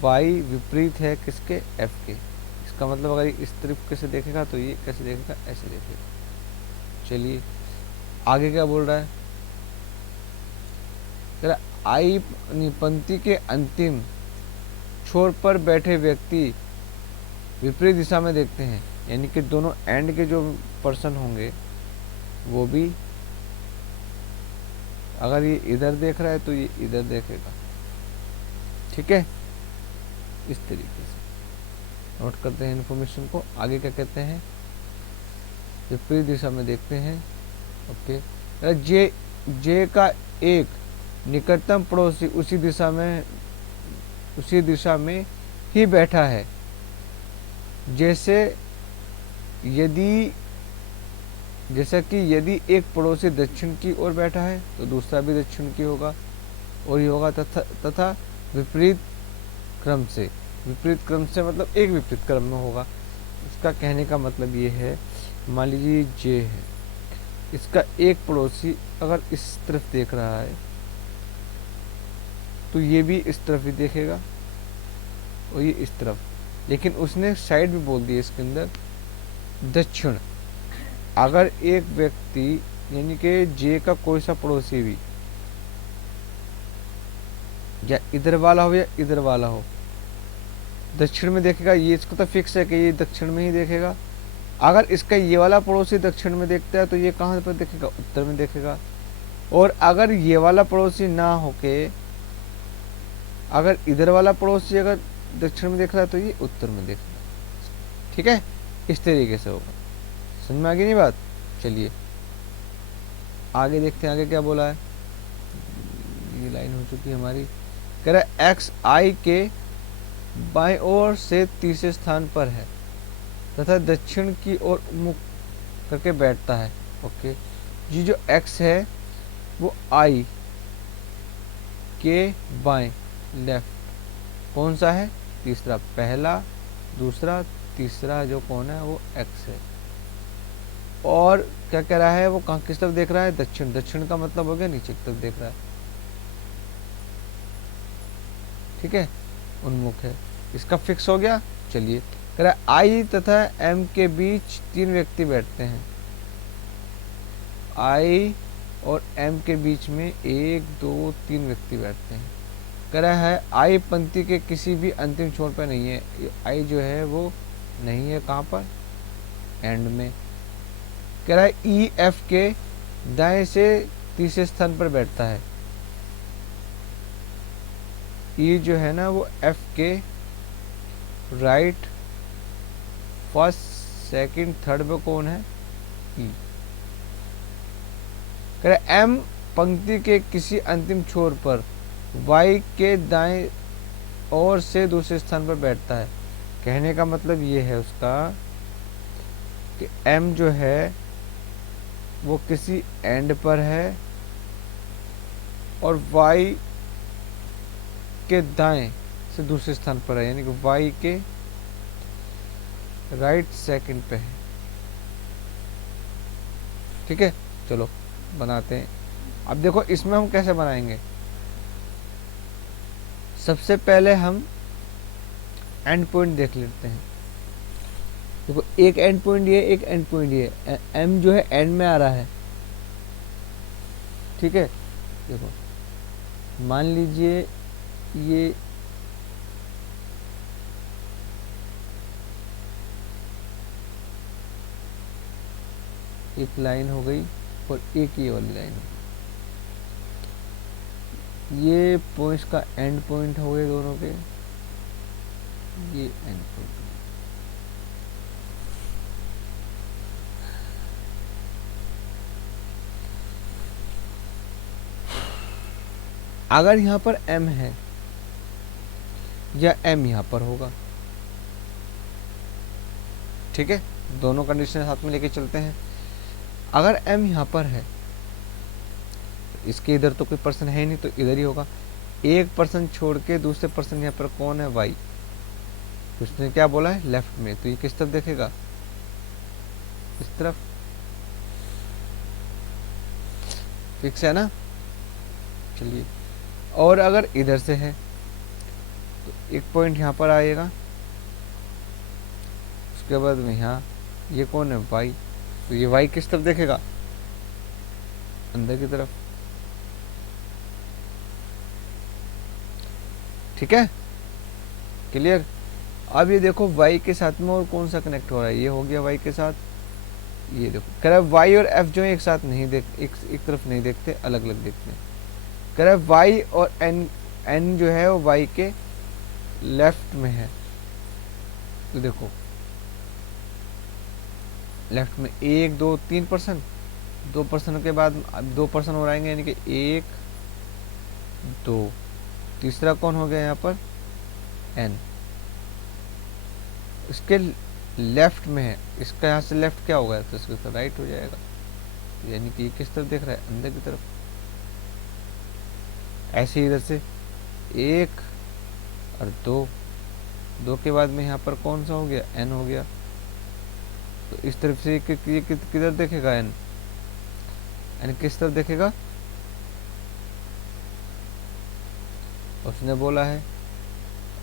वाई विपरीत है किसके, एफ के। इसका मतलब अगर इस तरफ से देखेगा तो ये कैसे देखेगा, ऐसे देखेगा। चलिए आगे क्या बोल रहा है, जरा आई पंक्ति के अंतिम छोर पर बैठे व्यक्ति विपरीत दिशा में देखते हैं, यानी कि दोनों एंड के जो पर्सन होंगे वो भी, अगर ये इधर देख रहा है तो ये इधर देखेगा। ठीक है, इस तरीके से नोट करते हैं इन्फॉर्मेशन को। आगे क्या कहते हैं, विपरीत दिशा में देखते हैं। ओके, जे का एक निकटतम पड़ोसी उसी दिशा में ही बैठा है। जैसा कि यदि एक पड़ोसी दक्षिण की ओर बैठा है तो दूसरा भी दक्षिण की होगा, और ये होगा तथा विपरीत क्रम से मतलब एक विपरीत क्रम में होगा। इसका कहने का मतलब ये है, मान लीजिए जे है, इसका एक पड़ोसी अगर इस तरफ देख रहा है तो ये भी इस तरफ ही देखेगा और ये इस तरफ, लेकिन उसने साइड भी बोल दी इसके अंदर दक्षिण। अगर एक व्यक्ति यानी कि जे का कोई सा पड़ोसी भी या इधर वाला हो या इधर वाला हो, दक्षिण में देखेगा, ये इसको तो फिक्स है कि ये दक्षिण में ही देखेगा। अगर इसका ये वाला पड़ोसी दक्षिण में देखता है तो ये कहाँ पर देखेगा, उत्तर में देखेगा। और अगर ये वाला पड़ोसी ना होके अगर इधर वाला पड़ोसी अगर दक्षिण में देख रहा है तो ये उत्तर में देखेगा। ठीक है, इस तरीके से होगा। समझ में आ गई नहीं बात। चलिए आगे देखते हैं, आगे क्या बोला है। ये लाइन हो चुकी है हमारी। कह रहा है एक्स आई के बाएं ओर से तीसरे स्थान पर है तथा दक्षिण की ओर मुख करके बैठता है। ओके, ये जो एक्स है वो आई के बाएं लेफ्ट कौन सा है, तीसरा, पहला दूसरा तीसरा जो कौन है वो एक्स है। और क्या कह रहा है, वो कहाँ किस तरफ देख रहा है, दक्षिण का मतलब हो गया नीचे की तरफ देख रहा है। ठीक है, उन्मुख है, इसका फिक्स हो गया। चलिए कह रहा है आई तथा एम के बीच 3 व्यक्ति बैठते हैं। आई और एम के बीच में 1 2 3 व्यक्ति बैठते हैं। कह रहा है आई पंक्ति के किसी भी अंतिम छोर पर नहीं है। आई जो है वो नहीं है कहाँ पर, एंड में। कह रहा है ई एफ के दाएं से तीसरे स्थान पर बैठता है। ई जो है ना वो एफ के राइट फर्स्ट सेकंड थर्ड पे कौन है? ई। कह रहा है एम पंक्ति के किसी अंतिम छोर पर वाई के दाएं ओर से दूसरे स्थान पर बैठता है। कहने का मतलब ये है उसका कि एम जो है वो किसी एंड पर है और y के दाएं से दूसरे स्थान पर है, यानी कि y के राइट सेकंड पे है। ठीक है, चलो बनाते हैं। अब देखो इसमें हम कैसे बनाएंगे। सबसे पहले हम एंड पॉइंट देख लेते हैं। देखो एक एंड पॉइंट ये, एक एंड पॉइंट ये, एम जो है एंड में आ रहा है। ठीक है, देखो मान लीजिए ये एक लाइन हो गई और एक ये वाली लाइन हो गई। ये पॉइंट्स का एंड पॉइंट हो गए दोनों के, ये एंड पॉइंट। अगर यहां पर m है या m यहां पर होगा। ठीक है, दोनों कंडीशन साथ में लेके चलते हैं। अगर m यहां पर है, इसके इधर तो कोई पर्सन है नहीं तो इधर ही होगा। एक पर्सन छोड़ के दूसरे पर्सन यहाँ पर कौन है? y। तो उसने क्या बोला है? लेफ्ट में। तो ये किस तरफ देखेगा? इस तरफ। फिक्स है ना? चलिए, और अगर इधर से है तो एक पॉइंट यहाँ पर आएगा, उसके बाद में यहाँ ये कौन है? y। तो ये y किस तरफ देखेगा? अंदर की तरफ। ठीक है, क्लियर। अब ये देखो y के साथ में और कौन सा कनेक्ट हो रहा है? ये हो गया y के साथ। ये देखो कह रहा है y और f जो है एक साथ नहीं एक तरफ नहीं देखते, अलग अलग देखते हैं। कह रहा है y और n जो है वो y के लेफ्ट में है। तो देखो लेफ्ट में 1 2 3 पर्सन, 2 पर्सन के बाद 2 पर्सन और आएंगे, यानी कि 1 2। तीसरा कौन हो गया यहाँ पर? n। इसके लेफ्ट में है, इसका यहाँ से लेफ्ट क्या होगा? तो इसके तो राइट हो जाएगा। यानी कि ये किस तरफ देख रहा है? अंदर की तरफ। ऐसे ही इधर से 1 और 2 के बाद में यहाँ पर कौन सा हो गया? n हो गया। तो इस तरफ से किधर देखेगा? n किस तरफ देखेगा? उसने बोला है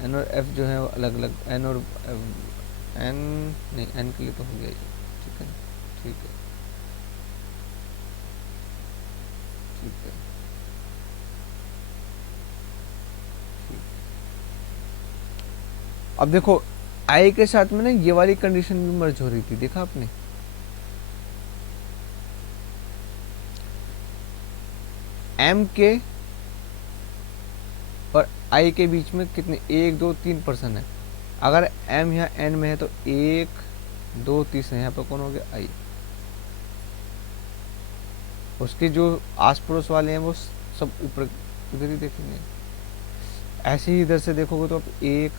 n और f जो है वो अलग अलग, n और n नहीं, n के लिए तो हो गया ये। ठीक है, ठीक है, ठीक है। अब देखो आई के साथ में ना ये वाली कंडीशन भी मर्ज हो रही थी, देखा आपने? m के और i के बीच में कितने? 1 2 3 पर्सन है। अगर m यहाँ n में है तो 1 2 3 है। यहाँ पर कौन हो गया? i। उसके जो आस पड़ोस वाले हैं वो सब ऊपर उधर ही देखेंगे। ऐसे ही इधर से देखोगे तो आप 1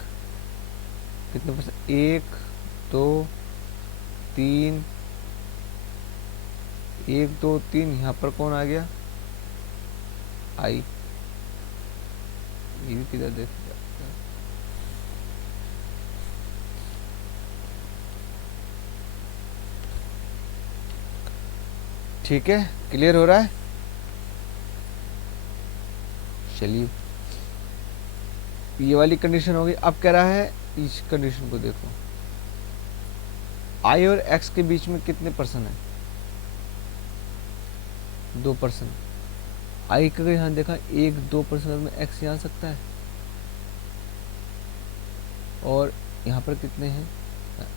कितने पर्सन? 1 2 3, 1 2 3। यहाँ पर कौन आ गया? i। ये भी किधर देख? ठीक है, क्लियर हो रहा है? चलिए, ये वाली कंडीशन होगी। अब कह रहा है इस कंडीशन को देखो, i और x के बीच में कितने पर्सन है? 2 पर्सन। i का यहाँ देखा 1 2 पर्सन में x यहाँ आ सकता है। और यहाँ पर कितने हैं?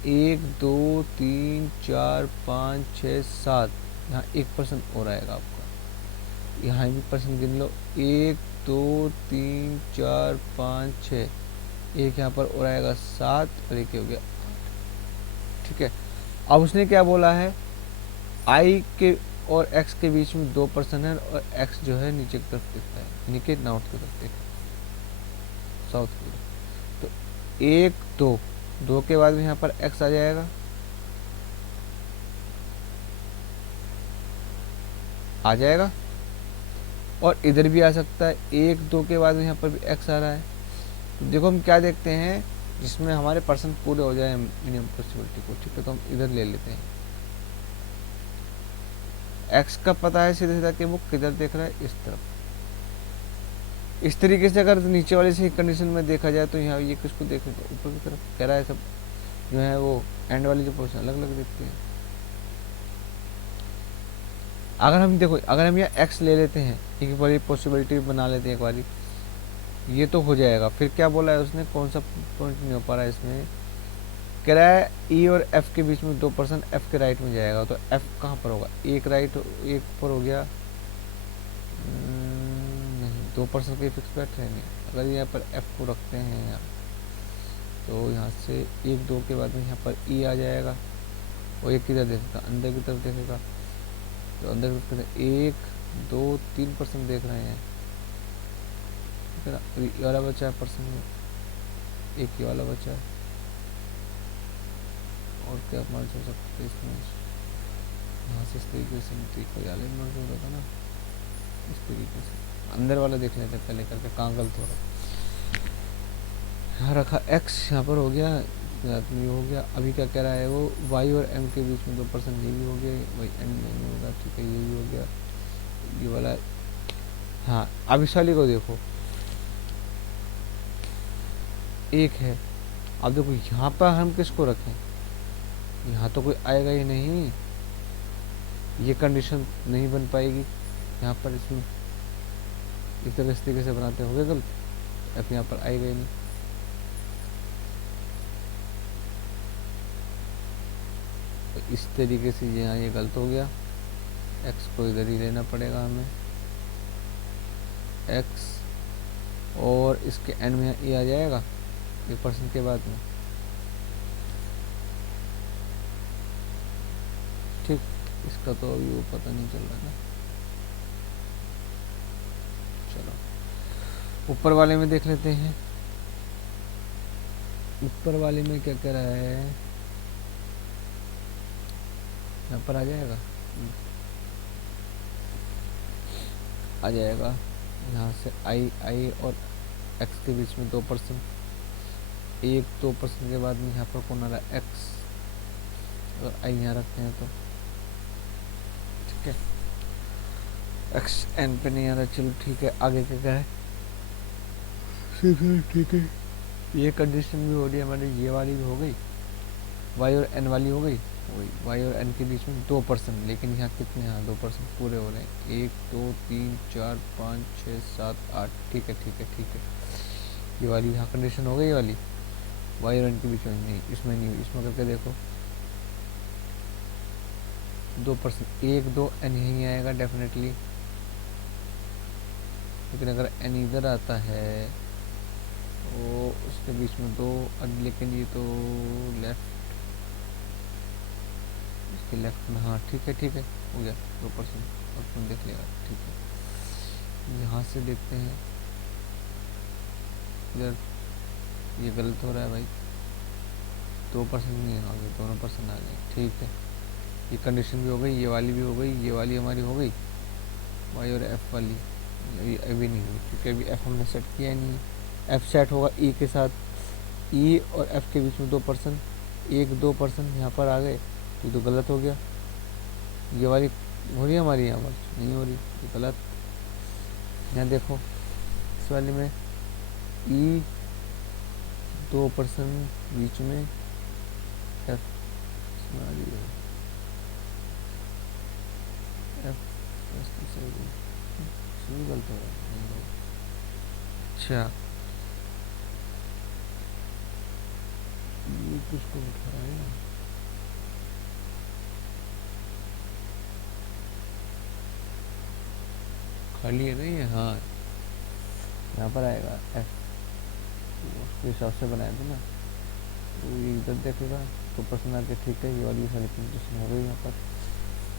1 2 3 4 5 6 7, यहाँ 1% और आएगा आपका। यहाँ भी परसेंट गिन लो, 1 2 3 4 5 6, एक यहाँ पर और आएगा 7 और एक हो गया 8। ठीक है, अब उसने क्या बोला है, आई के और एक्स के बीच में 2% है और एक्स जो है नीचे की तरफ दिखता है, यानी कि नॉर्थ की तरफ दिखता है, साउथ की तरफ। तो 1 2 के बाद में यहाँ पर एक्स आ जाएगा, और इधर भी आ सकता है। 1 2 के बाद में यहाँ पर भी एक्स आ रहा है। तो देखो हम क्या देखते हैं, जिसमें हमारे परसेंट पूरे हो जाए मिनिमम पॉसिबिलिटी को। ठीक है, तो हम इधर ले लेते हैं। एक्स का पता है सीधा सीधा कि वो किधर देख रहा है, इस तरफ। इस तरीके से अगर नीचे वाले से कंडीशन में देखा जाए तो यहाँ ये किसको देखेगा, ऊपर की तरफ कह रहा है। सब जो है वो एंड वाली जो पोजीशन अलग अलग देखते हैं। अगर हम देखो, अगर हम यहाँ एक्स ले लेते हैं, एक बारी पॉसिबिलिटी बना लेते हैं एक बारी, ये तो हो जाएगा। फिर क्या बोला है उसने, कौन सा पॉइंट नहीं हो पा रहा है इसमें, कह रहा है ई और एफ के बीच में 2% एफ के राइट में जाएगा। तो एफ कहाँ पर होगा, एक राइट एक पर हो गया, नहीं 2% के फिक्स बैठ रहे नहीं। अगर यहाँ पर एफ को रखते हैं यहाँ, तो यहाँ से 1 2 के बाद में यहाँ पर ई आ जाएगा, और एक किधर देखेगा, अंदर की तरफ देखेगा। तो अंदर की तरफ 1 2 3% देख रहे हैं, ये वाला बचा है परसेंट, एक ये वाला बचा है। और क्या मर्ज हो सकता है इसमें, यहाँ से इस तरीके से कोई अलग मर्ज हो रहा था ना, इस तरीके से अंदर वाला देख लेते हैं पहले करके, कहाँ गलत हो रहा है। यहाँ रखा एक्स, यहाँ पर हो गया, ये हो गया। अभी क्या कह रहा है वो, वाई और एम के बीच में 2%, ये भी हो गया, वाई एम नहीं होगा। ठीक है, ये भी हो गया, ये वाला। हाँ, अब इस वाली को देखो, एक है। अब देखो यहाँ पर हम किसको रखें, यहाँ तो कोई आएगा ही नहीं, ये कंडीशन नहीं बन पाएगी यहाँ पर। इसमें इस तरह इस तरीके से बनाते हो गए गलत, एफ यहाँ पर आएगा ही नहीं। तो इस तरीके से यहाँ ये गलत हो गया, एक्स को इधर ही लेना पड़ेगा हमें, एक्स, और इसके एंड में ये आ जाएगा 1% के बाद में। ठीक, इसका तो अभी वो पता नहीं चल रहा ना। चलो ऊपर वाले में देख लेते हैं। ऊपर वाले में क्या कह रहा है, यहाँ पर आ जाएगा, आ जाएगा यहाँ से आई और एक्स के बीच में 2%, 1 2% के बाद में यहाँ पर कौन आ रहा है, एक्स, और आई यहाँ रखते हैं तो ठीक है। एक्स एन पे नहीं आ रहा, चलो ठीक है। आगे क्या है, ठीक है। ये कंडीशन भी हो रही है हमारी, ये वाली भी हो गई, वाई और एन वाली हो गई, वही वाई और एन के बीच में 2%, लेकिन यहाँ कितने, यहाँ 2% पूरे हो रहे हैं, 1 2 3 4 5 6 7 8। ठीक है, ठीक है, ठीक है। ये वाली यहाँ कंडीशन हो गई, ये वाली वाई और एन के बीच में नहीं, इसमें नहीं हुई। इसमें करके देखो 2%, 1 2 एन यहीं आएगा डेफिनेटली, लेकिन अगर एन इधर आता है तो उसके बीच में 2, लेकिन ये तो लेफ्ट, इसके लेफ्ट में, हाँ ठीक है, ठीक है, हो गया 2%, और तुम देख लेगा। ठीक है, यहाँ से देखते हैं, इधर ये गलत हो रहा है भाई, 2% नहीं आ गए, दोनों परसेंट आ गए। ठीक है, ये कंडीशन भी हो गई, ये वाली भी हो गई, ये वाली हमारी हो गई, वाई और एफ वाली अभी नहीं हुई, क्योंकि अभी एफ हमने सेट किया ही नहीं। एफ सेट होगा ई के साथ, ई और एफ के बीच में 2%, 1 2% यहाँ पर आ गए, ये तो गलत हो गया। ये वाली हो रही है हमारी, यहाँ पर नहीं हो रही, ये गलत। यहाँ देखो इस वाली में ई 2% बीच में, एफ इसमें आ रही है, एफ गलत हो रहा है। अच्छा, ये किसको उठाया? खाली है ना ये? हाँ, यहाँ पर आएगा एफ, उसके हिसाब से बनाया था ना, तो ये इधर देखेगा तो पसंद आके ठीक है, ये वाली सारी कंडीशन हो गई। यहाँ पर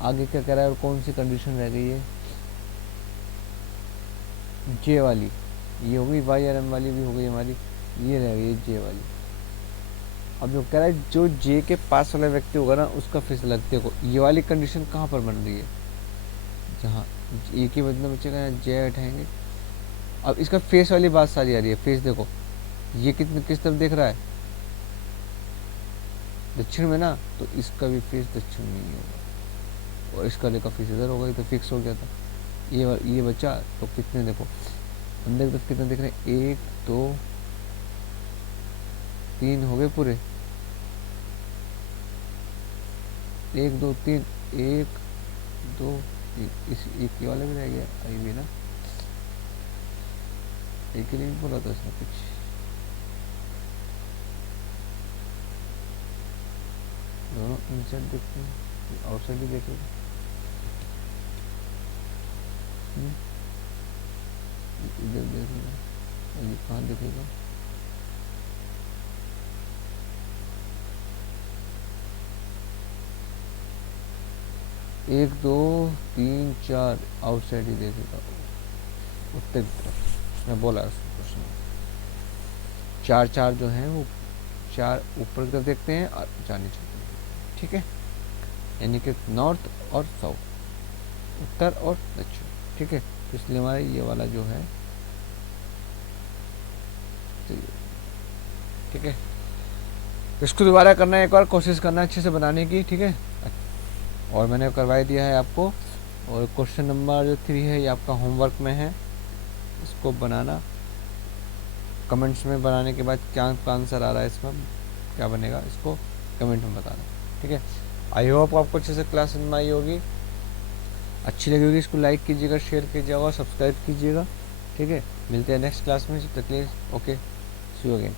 आगे क्या कह रहा है और कौन सी कंडीशन रह गई है? जे वाली, ये हो गई, वाई आर एम वाली भी हो गई हमारी, ये रह गई जे वाली। अब जो कह रहा है जो जे के पास वाला व्यक्ति होगा ना उसका फेस अलग। देखो ये वाली कंडीशन कहाँ पर बन रही है? जहाँ ए के बदले बच्चे का जे उठाएंगे। अब इसका फेस वाली बात सारी आ रही है। फेस देखो, ये किस तरफ देख रहा है? दक्षिण में ना, तो इसका भी फेस दक्षिण में ही होगा, और इसका लेकर फेस इधर होगा, तो फिक्स हो गया था। ये बच्चा तो कितने देखो अंदर की तरफ कितने दिख रहे हैं? 1 2 3 हो गए पूरे, 1 2 3, 1 2 3, इस एक ये वाला भी रह गया, आई भी ना, एक ही नहीं बोला था इसमें कुछ। दोनों इनसाइड देखते हैं, आउटसाइड भी देखेगा। इधर देखेगा, ये कहाँ देखेगा? एक 2 3 4 आउटसाइड ही देखेगा, उत्तर की तरफ। मैं बोला क्वेश्चन, 4 4 जो हैं वो 4 ऊपर की तरफ देखते हैं और 4 नीचे की तरफ देखते हैं, ठीक है। यानी कि नॉर्थ और साउथ, उत्तर और दक्षिण, ठीक है। तो इसलिए हमारा ये वाला जो है, ठीक है। इसको दोबारा करना, एक और कोशिश करना अच्छे से बनाने की, ठीक है। और मैंने करवा दिया है आपको। और क्वेश्चन नंबर जो 3 है ये आपका होमवर्क में है, इसको बनाना। कमेंट्स में बनाने के बाद क्या आंसर आ रहा है इसमें, क्या बनेगा, इसको कमेंट में बताना, ठीक है। आई होप आपको अच्छे से क्लास समझ में आई होगी। अच्छी लगी होगी इसको लाइक कीजिएगा, शेयर कीजिएगा और सब्सक्राइब कीजिएगा, ठीक है। मिलते हैं नेक्स्ट क्लास में, तब तक के लिए ओके, सी यू अगेन।